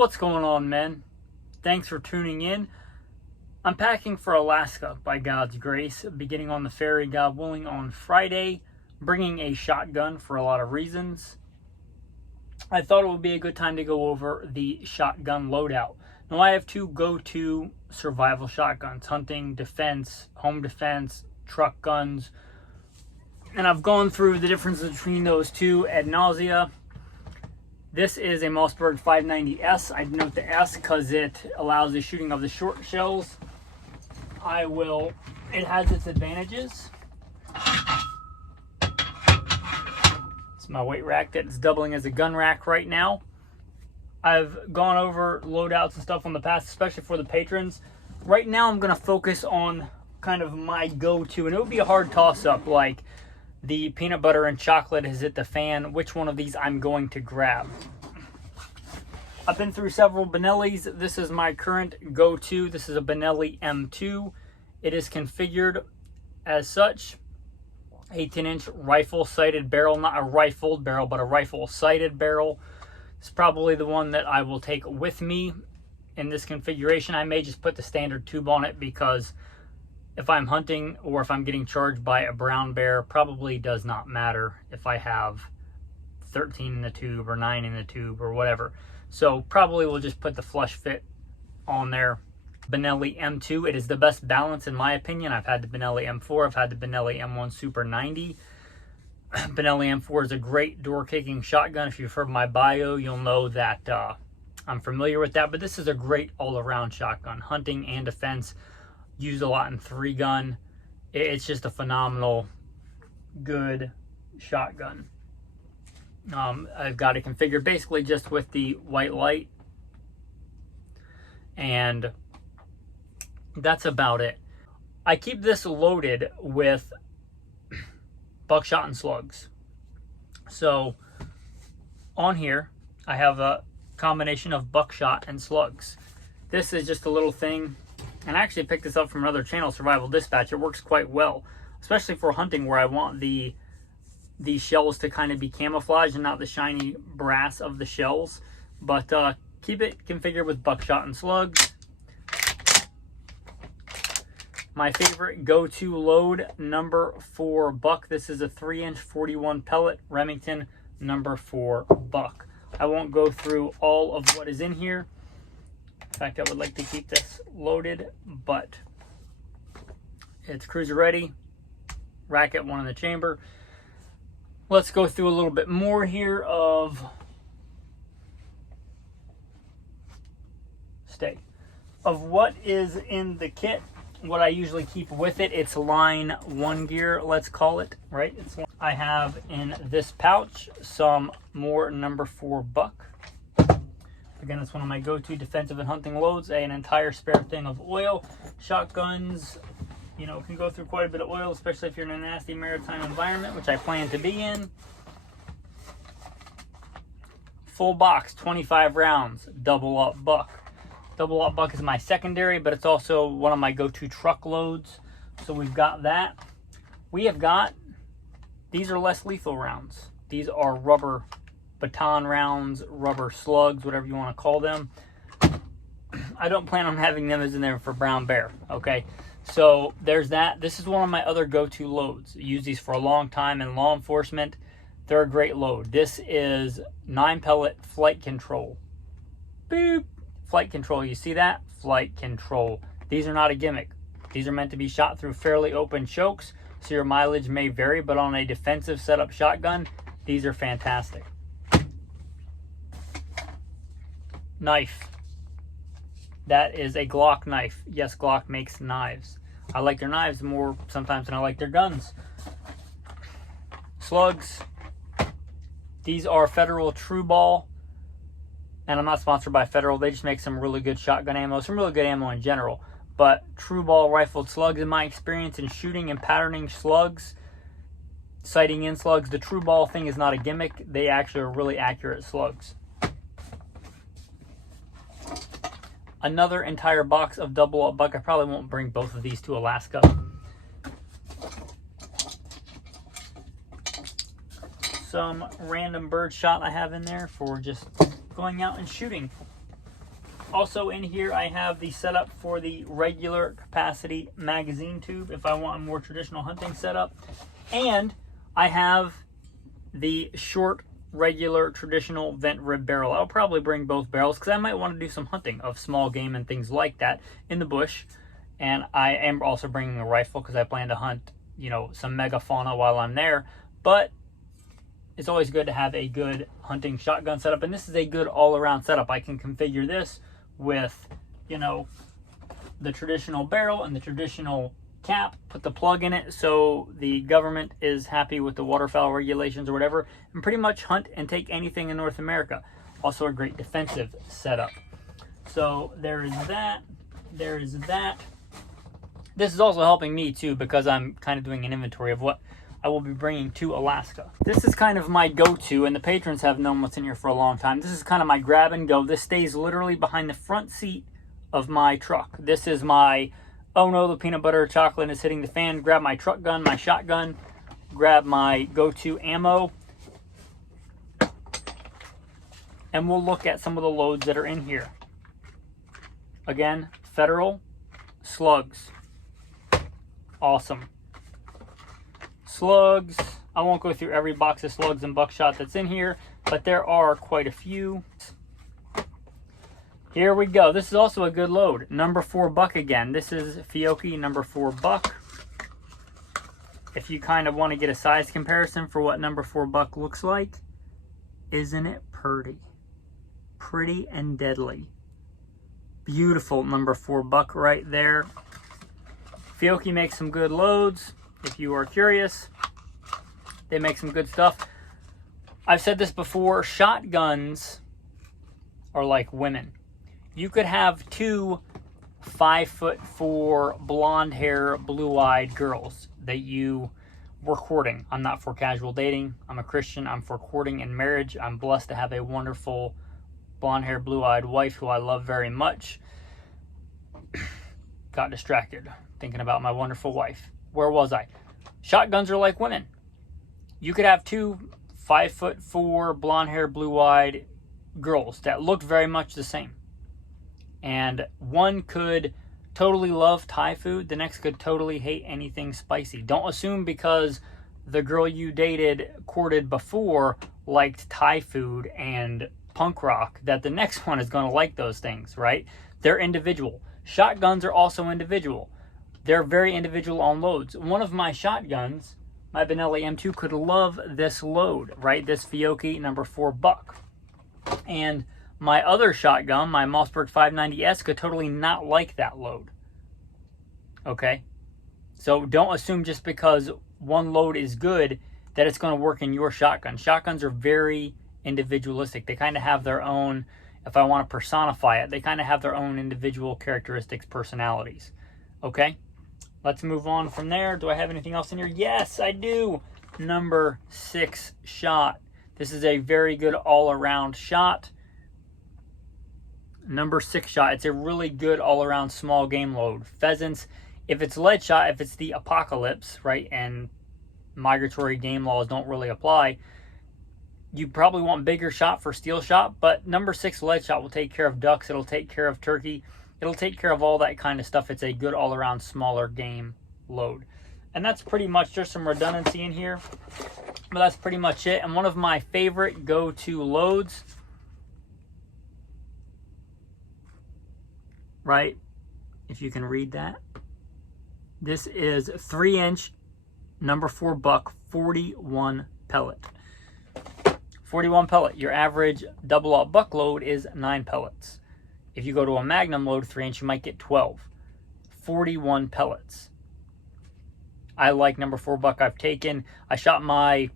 What's going on, men? Thanks for tuning in. I'm packing for Alaska by God's grace, beginning on the ferry, God willing, on Friday, bringing a shotgun for a lot of reasons. I thought it would be a good time to go over the shotgun loadout. Now, I have two go-to survival shotguns: hunting, defense, home defense, truck guns. And I've gone through the difference between those two ad nausea. This is a Mossberg 590S. I note the S because it allows the shooting of the short shells. It has its advantages. It's my weight rack that's doubling as a gun rack right now. I've gone over loadouts and stuff on the past, especially for the patrons. Right now I'm going to focus on kind of my go-to, and it would be a hard toss-up, like the peanut butter and chocolate has hit the fan, which one of these I'm going to grab. I've been through several Benellis. This is my current go-to. This is a Benelli M2. It is configured as such. A 10-inch rifle-sighted barrel, not a rifled barrel, but a rifle-sighted barrel. It's probably the one that I will take with me in this configuration. I may just put the standard tube on it because if I'm hunting or if I'm getting charged by a brown bear, probably does not matter if I have 13 in the tube or 9 in the tube or whatever. So probably we'll just put the flush fit on there. Benelli M2, it is the best balance in my opinion. I've had the Benelli M4, I've had the Benelli M1 Super 90. Benelli M4 is a great door kicking shotgun. If you've heard my bio, you'll know that I'm familiar with that, but this is a great all-around shotgun, hunting and defense. Used a lot in 3-gun. It's just a phenomenal, good shotgun. I've got it configured basically just with the white light, and that's about it. I keep this loaded with buckshot and slugs. So on here, I have a combination of buckshot and slugs. This is just a little thing. And I actually picked this up from another channel, Survival Dispatch. It works quite well, especially for hunting where I want the shells to kind of be camouflaged and not the shiny brass of the shells. But keep it configured with buckshot and slugs. My favorite go-to load, number 4 buck. This is a 3-inch 41 pellet Remington number 4 buck. I won't go through all of what is in here. In fact, I would like to keep this loaded, but it's cruiser ready. Racket 1 in the chamber. Let's go through a little bit more here of what is in the kit. What I usually keep with it, it's line 1 gear, let's call it, right? I have in this pouch some more number 4 buck. Again, it's one of my go-to defensive and hunting loads. An entire spare thing of oil. Shotguns, you know, can go through quite a bit of oil, especially if you're in a nasty maritime environment, which I plan to be in. Full box, 25 rounds, double up buck. Double up buck is my secondary, but it's also one of my go-to truck loads. So we've got that. We have got, these are less lethal rounds. These are rubber baton rounds, rubber slugs, whatever you want to call them. I don't plan on having them as in there for brown bear, okay? So there's that. This is one of my other go-to loads. I use these for a long time in law enforcement. They're a great load. This is 9 pellet flight control. Boop. Flight control, you see that? Flight control. These are not a gimmick. These are meant to be shot through fairly open chokes, so your mileage may vary, but on a defensive setup shotgun, these are fantastic. Knife. That is a Glock knife. Yes, Glock makes knives. I like their knives more sometimes than I like their guns. Slugs. These are Federal True Ball. And I'm not sponsored by Federal. They just make some really good shotgun ammo, some really good ammo in general. But True Ball rifled slugs, in my experience in shooting and patterning slugs, sighting in slugs, the True Ball thing is not a gimmick. They actually are really accurate slugs. Another entire box of double up buck. I probably won't bring both of these to Alaska. Some random bird shot I have in there for just going out and shooting. Also in here, I have the setup for the regular capacity magazine tube if I want a more traditional hunting setup. And I have the short, regular, traditional vent rib barrel. I'll probably bring both barrels because I might want to do some hunting of small game and things like that in the bush. And I am also bringing a rifle because I plan to hunt, you know, some megafauna while I'm there. But it's always good to have a good hunting shotgun setup. And this is a good all-around setup. I can configure this with, you know, the traditional barrel and the traditional cap, put the plug in it so the government is happy with the waterfowl regulations or whatever, and pretty much hunt and take anything in North America. Also a great defensive setup. So there is that. There is that. This is also helping me too because I'm kind of doing an inventory of what I will be bringing to Alaska. This is kind of my go-to, and the patrons have known what's in here for a long time. This is kind of my grab and go. This stays literally behind the front seat of my truck. This is my, oh no, the peanut butter chocolate is hitting the fan. Grab my truck gun, my shotgun, grab my go-to ammo, and we'll look at some of the loads that are in here. Again, Federal slugs. Awesome. Slugs. I won't go through every box of slugs and buckshot that's in here, but there are quite a few. Here we go. This is also a good load. Number 4 buck again. This is teotwawki number 4 buck. If you kind of want to get a size comparison for what number 4 buck looks like, isn't it pretty? Pretty and deadly. Beautiful number 4 buck right there. Teotwawki makes some good loads. If you are curious, they make some good stuff. I've said this before, shotguns are like women. You could have 2 5'4" blonde hair, blue-eyed girls that you were courting. I'm not for casual dating. I'm a Christian. I'm for courting and marriage. I'm blessed to have a wonderful blonde hair, blue-eyed wife who I love very much. Got distracted thinking about my wonderful wife. Where was I? Shotguns are like women. You could have 2 5'4" blonde hair, blue-eyed girls that looked very much the same. And one could totally love Thai food. The next could totally hate anything spicy. Don't assume because the girl you courted before liked Thai food and punk rock that the next one is going to like those things, right? They're individual. Shotguns are also individual. They're very individual on loads. One of my shotguns, my Benelli M2, could love this load, right? This teotwawki number 4 buck. And my other shotgun, my Mossberg 590S, could totally not like that load. Okay? So don't assume just because one load is good that it's going to work in your shotgun. Shotguns are very individualistic. They kind of have their own, if I want to personify it, they kind of have their own individual characteristics, personalities. Okay? Let's move on from there. Do I have anything else in here? Yes, I do. Number 6 shot. This is a very good all-around shot. Number 6 shot. It's a really good all-around small game load. Pheasants, if it's lead shot, if it's the apocalypse, right, and migratory game laws don't really apply, you probably want bigger shot for steel shot, but number 6 lead shot will take care of ducks. It'll take care of turkey. It'll take care of all that kind of stuff. It's a good all-around smaller game load. And that's pretty much, there's some redundancy in here, but that's pretty much it. And one of my favorite go-to loads, right, if you can read that, this is 3-inch number 4 buck 41 pellet. 41 pellet. Your average double-aught buck load is 9 pellets. If you go to a Magnum load 3-inch, you might get 12. 41 pellets. I like number 4 buck I've taken. I shot my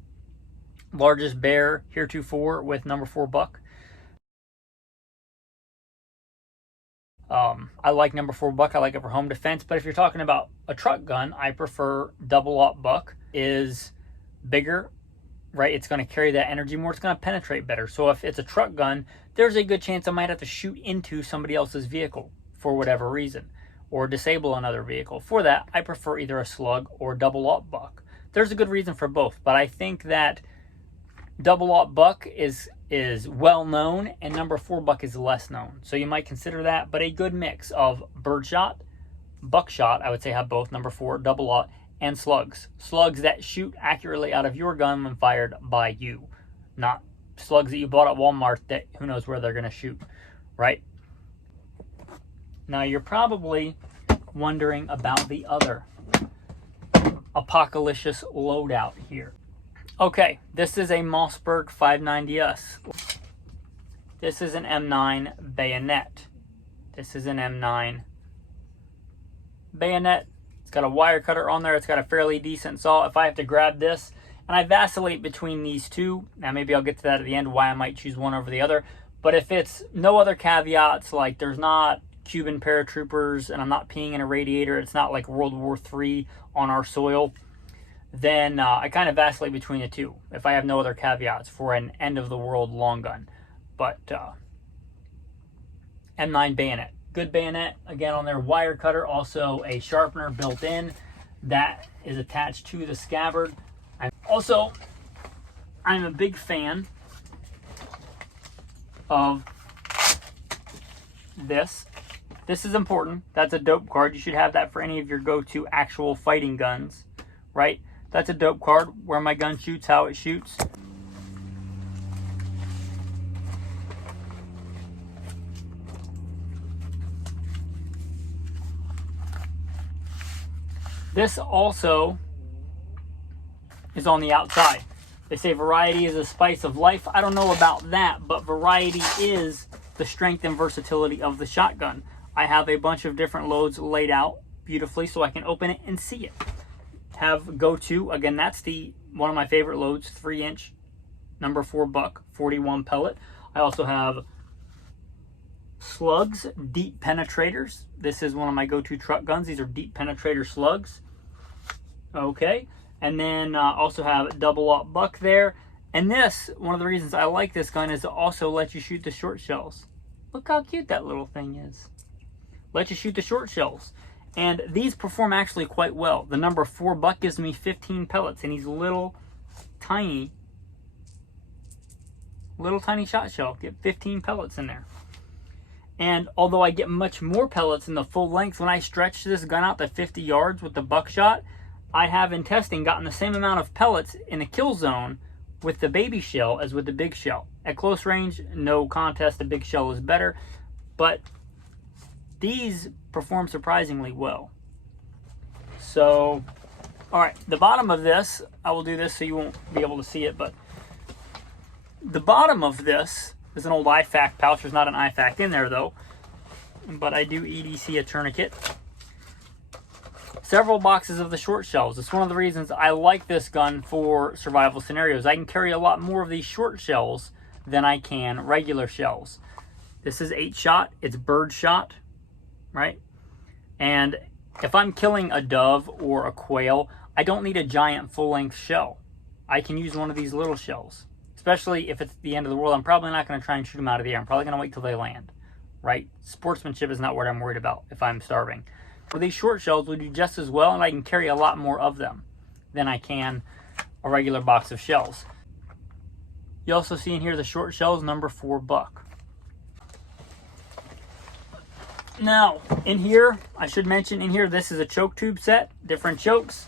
largest bear heretofore with number 4 buck. I like number 4 buck. I like it for home defense. But if you're talking about a truck gun, I prefer double-aught buck. Is bigger, right? It's going to carry that energy more. It's going to penetrate better. So if it's a truck gun, there's a good chance I might have to shoot into somebody else's vehicle for whatever reason, or disable another vehicle. For that, I prefer either a slug or double-aught buck. There's a good reason for both, but I think that double-aught buck is is well known and number 4 buck is less known. So you might consider that, but a good mix of birdshot, buckshot, I would say have both, number 4, double aught, and slugs. Slugs that shoot accurately out of your gun when fired by you. Not slugs that you bought at Walmart that who knows where they're going to shoot, right? Now you're probably wondering about the other apocalypse loadout here. Okay, this is a Mossberg 590S. This is an M9 bayonet. This is an M9 bayonet. It's got a wire cutter on there. It's got a fairly decent saw. If I have to grab this, and I vacillate between these two, now maybe I'll get to that at the end, why I might choose one over the other. But if it's no other caveats, like there's not Cuban paratroopers and I'm not peeing in a radiator, it's not like World War III on our soil, then I kind of vacillate between the two if I have no other caveats for an end-of-the-world long gun. But M9 bayonet. Good bayonet. Again, on their wire cutter, also a sharpener built in that is attached to the scabbard. Also, I'm a big fan of this. This is important. That's a dope card. You should have that for any of your go-to actual fighting guns, right? That's a dope card, where my gun shoots, how it shoots. This also is on the outside. They say variety is the spice of life. I don't know about that, but variety is the strength and versatility of the shotgun. I have a bunch of different loads laid out beautifully so I can open it and see it. Have go-to, again, that's one of my favorite loads, 3-inch, number 4 buck, 41 pellet. I also have slugs, deep penetrators. This is one of my go-to truck guns. These are deep penetrator slugs. Okay, and then also have double aught buck there. And this, one of the reasons I like this gun is it also lets you shoot the short shells. Look how cute that little thing is. Lets you shoot the short shells. And these perform actually quite well. The number 4 buck gives me 15 pellets, and he's little tiny shot shell. Get 15 pellets in there. And although I get much more pellets in the full length, when I stretch this gun out to 50 yards with the buckshot, I have in testing gotten the same amount of pellets in the kill zone with the baby shell as with the big shell. At close range, no contest, the big shell is better, but these perform surprisingly well. So, all right, the bottom of this, I will do this so you won't be able to see it, but the bottom of this is an old IFAK pouch. There's not an IFAK in there though, but I do EDC a tourniquet. Several boxes of the short shells. It's one of the reasons I like this gun for survival scenarios. I can carry a lot more of these short shells than I can regular shells. This is 8-shot. It's bird shot, right? And if I'm killing a dove or a quail, I don't need a giant full-length shell. I can use one of these little shells, especially if it's the end of the world. I'm probably not going to try and shoot them out of the air. I'm probably going to wait till they land, right? Sportsmanship is not what I'm worried about if I'm starving. Well, these short shells will do just as well, and I can carry a lot more of them than I can a regular box of shells. You also see in here the short shells, number 4 buck. Now, in here, I should mention in here, this is a choke tube set, different chokes.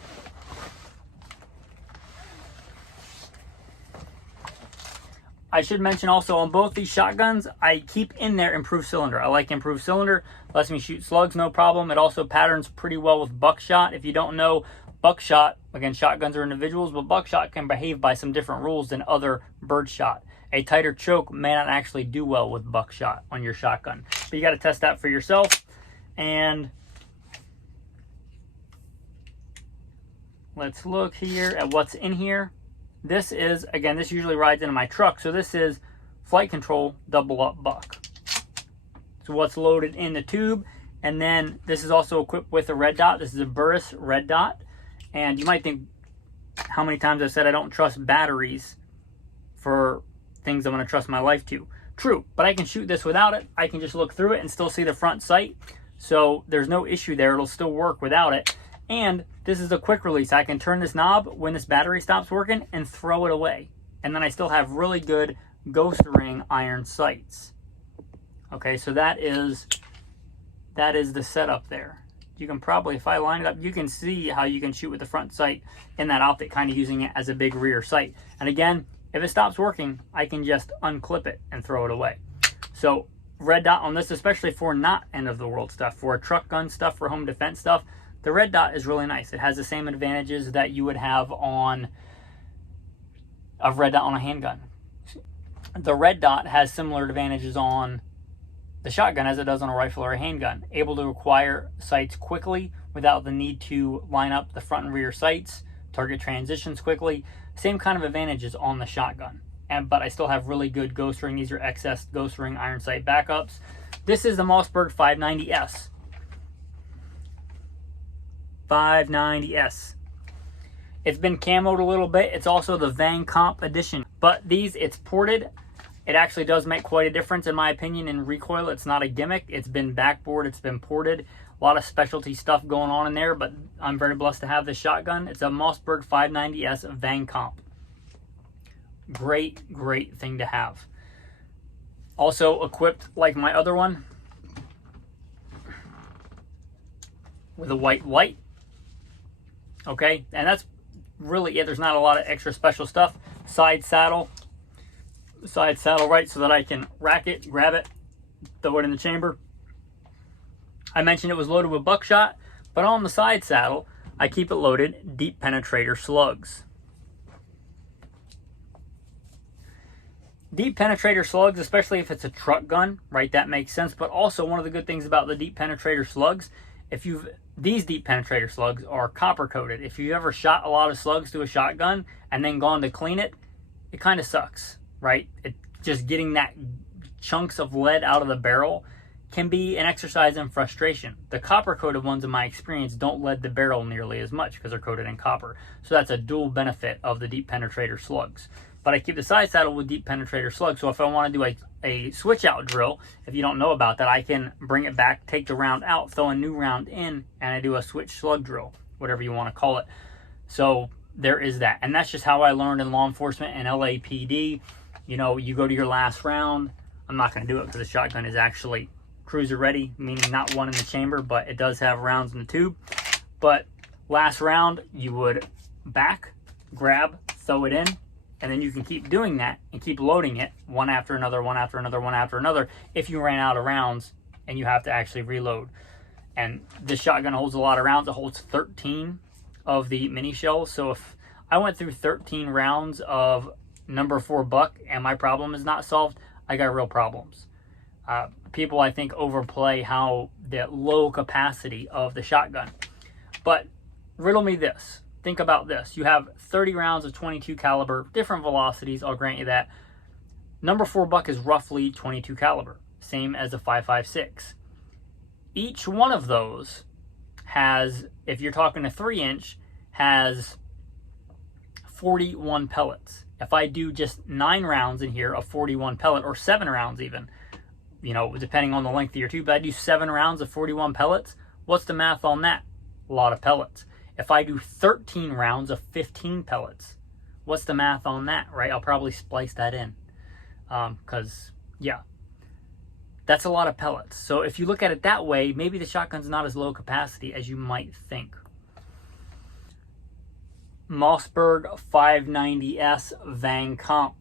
I should mention also on both these shotguns, I keep in there improved cylinder. I like improved cylinder. Lets me shoot slugs, no problem. It also patterns pretty well with buckshot. If you don't know, buckshot, again, shotguns are individuals, but buckshot can behave by some different rules than other birdshot. A tighter choke may not actually do well with buckshot on your shotgun. But you got to test that for yourself. And let's look here at what's in here. This is, again, this usually rides into my truck. So this is flight control double up buck. So what's loaded in the tube. And then this is also equipped with a red dot. This is a Burris red dot. And you might think how many times I've said I don't trust batteries for things I'm going to trust my life to. True, but I can shoot this without it. I can just look through it and still see the front sight. So there's no issue there. It'll still work without it. And this is a quick release. I can turn this knob when this battery stops working and throw it away. And then I still have really good ghost ring iron sights. Okay, so that is the setup there. You can probably, if I line it up, you can see how you can shoot with the front sight in that optic, kind of using it as a big rear sight. And again, if it stops working, I can just unclip it and throw it away. So red dot on this, especially for not end of the world stuff, for truck gun stuff, for home defense stuff, the red dot is really nice. It has the same advantages that you would have on a red dot on a handgun. The red dot has similar advantages on the shotgun as it does on a rifle or a handgun. Able to acquire sights quickly without the need to line up the front and rear sights, target transitions quickly. Same kind of advantages on the shotgun. But I still have really good ghost ring. These are excess ghost ring iron sight backups. This is the Mossberg 590S. 590S. It's been camoed a little bit. It's also the Van Comp edition. But it's ported. It actually does make quite a difference, in my opinion, in recoil. It's not a gimmick. It's been backboard. It's been ported. A lot of specialty stuff going on in there, but I'm very blessed to have this shotgun. It's a Mossberg 590S Van Comp. Great, great thing to have. Also equipped like my other one with a white light. Okay, and that's really it. There's not a lot of extra special stuff. Side saddle right, so that I can rack it, grab it, throw it in the chamber. I mentioned it was loaded with buckshot, but on the side saddle, I keep it loaded deep penetrator slugs. Deep penetrator slugs, especially if it's a truck gun, right, that makes sense. But also one of the good things about the deep penetrator slugs, these deep penetrator slugs are copper coated. If you've ever shot a lot of slugs to a shotgun and then gone to clean it, it kind of sucks, right? Just getting that chunks of lead out of the barrel can be an exercise in frustration. The copper coated ones, in my experience, don't lead the barrel nearly as much because they're coated in copper. So that's a dual benefit of the deep penetrator slugs. But I keep the side saddle with deep penetrator slugs, so if I want to do a switch out drill, if you don't know about that, I can bring it back, take the round out, throw a new round in, and I do a switch slug drill, whatever you want to call it. So there is that. And that's just how I learned in law enforcement and LAPD. You know, you go to your last round. I'm not going to do it because the shotgun is actually cruiser ready, meaning not one in the chamber, but it does have rounds in the tube. But last round, you would back, grab, throw it in, and then you can keep doing that and keep loading it one after another, one after another, one after another if you ran out of rounds and you have to actually reload. And this shotgun holds a lot of rounds. It holds 13 of the mini shells. So if I went through 13 rounds of number 4 buck and my problem is not solved, I got real problems. People, I think, overplay how the low capacity of the shotgun. But riddle me this. Think about this. You have 30 rounds of 22 caliber, different velocities, I'll grant you that. Number 4 buck is roughly 22 caliber, same as a 5.56. Each one of those has, if you're talking a 3-inch, has 41 pellets. If I do just 9 rounds in here of 41 pellet, or 7 rounds even, you know, depending on the length of your tube, I do 7 rounds of 41 pellets. What's the math on that? A lot of pellets. If I do 13 rounds of 15 pellets, what's the math on that, right? I'll probably splice that in because, yeah, that's a lot of pellets. So if you look at it that way, maybe the shotgun's not as low capacity as you might think. Mossberg 590S Van Comp.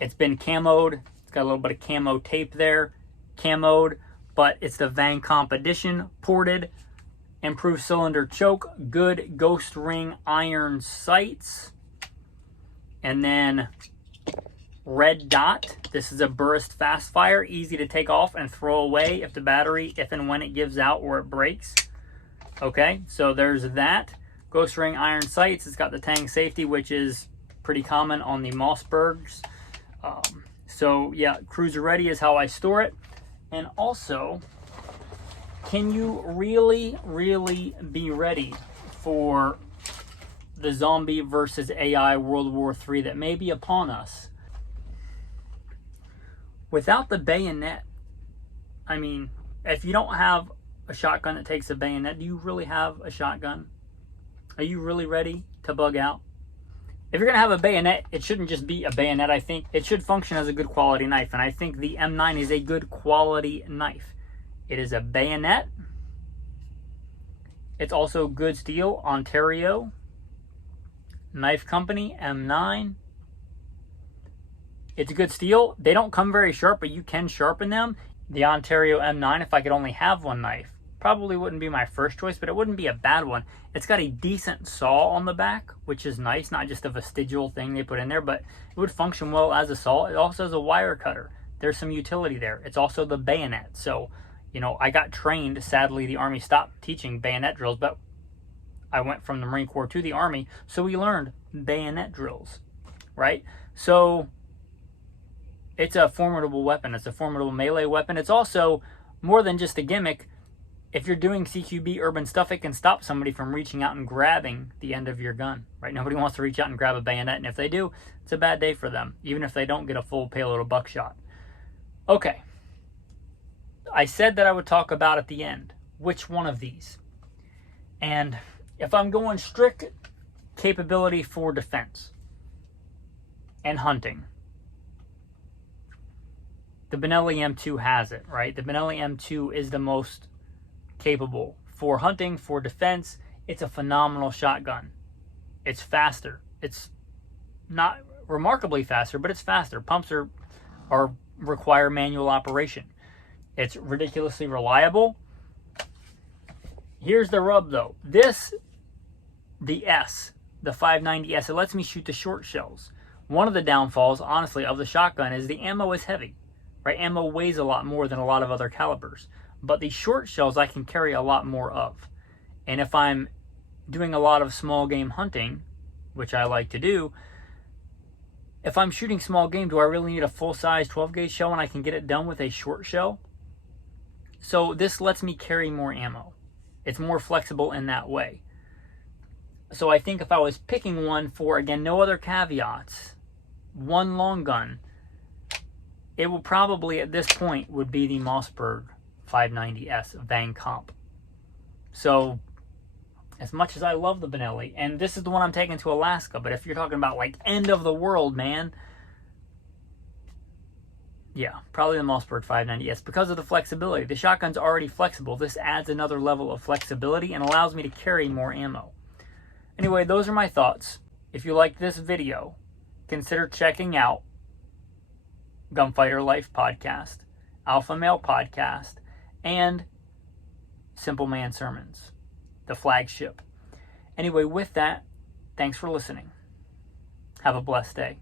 It's been camoed. It's got a little bit of camo tape there. Camoed, but it's the Van Comp edition, ported. Improved cylinder choke, good ghost ring iron sights, and then red dot. This is a burst fast fire, easy to take off and throw away if the battery, if and when it gives out or it breaks. Okay, so there's that. Ghost ring iron sights. It's got the tang safety, which is pretty common on the Mossbergs. So yeah, cruiser ready is how I store it. And also, can you really be ready for the zombie versus AI World War III that may be upon us? Without the bayonet, I mean, if you don't have a shotgun that takes a bayonet, do you really have a shotgun? Are you really ready to bug out? if you're going to have a bayonet, it shouldn't just be a bayonet, I think. It should function as a good quality knife, and I think the M9 is a good quality knife. It is a bayonet. It's also good steel, Ontario Knife Company, M9. It's good steel. They don't come very sharp, but you can sharpen them. The Ontario M9, if I could only have one knife, probably wouldn't be my first choice, but it wouldn't be a bad one. It's got a decent saw on the back, which is nice, not just a vestigial thing they put in there, but it would function well as a saw. It also has a wire cutter. There's some utility there. It's also the bayonet. So, you know, I got trained. Sadly, the Army stopped teaching bayonet drills, but I went from the Marine Corps to the Army, so we learned bayonet drills, right? So it's a formidable weapon. It's a formidable melee weapon. It's also more than just a gimmick. If you're doing CQB urban stuff, it can stop somebody from reaching out and grabbing the end of your gun, right? Nobody wants to reach out and grab a bayonet, and if they do, it's a bad day for them, even if they don't get a full payload of buckshot. Okay. I said that I would talk about at the end which one of these. And if I'm going strict capability for defense and hunting, the Benelli M2 has it, right? The Benelli M2 is the most capable for hunting, for defense. It's a phenomenal shotgun. It's faster. It's not remarkably faster, but it's faster. Pumps require manual operation. It's ridiculously reliable. Here's the rub though. The 590S, it lets me shoot the short shells. One of the downfalls, honestly, of the shotgun is the ammo is heavy, right? Ammo weighs a lot more than a lot of other calibers. But the short shells I can carry a lot more of. And if I'm doing a lot of small game hunting, which I like to do, if I'm shooting small game, do I really need a full-size 12-gauge shell when I can get it done with a short shell? So this lets me carry more ammo. It's more flexible in that way. So I think if I was picking one for, again, no other caveats, one long gun, it will probably, at this point, would be the Mossberg 590S Van Comp. So, as much as I love the Benelli, and this is the one I'm taking to Alaska, but if you're talking about, like, end of the world, man, yeah, probably the Mossberg 590S because of the flexibility. The shotgun's already flexible. This adds another level of flexibility and allows me to carry more ammo. Anyway, those are my thoughts. If you like this video, consider checking out Gunfighter Life Podcast, Alpha Male Podcast, and Simple Man Sermons, the flagship. Anyway, with that, thanks for listening. Have a blessed day.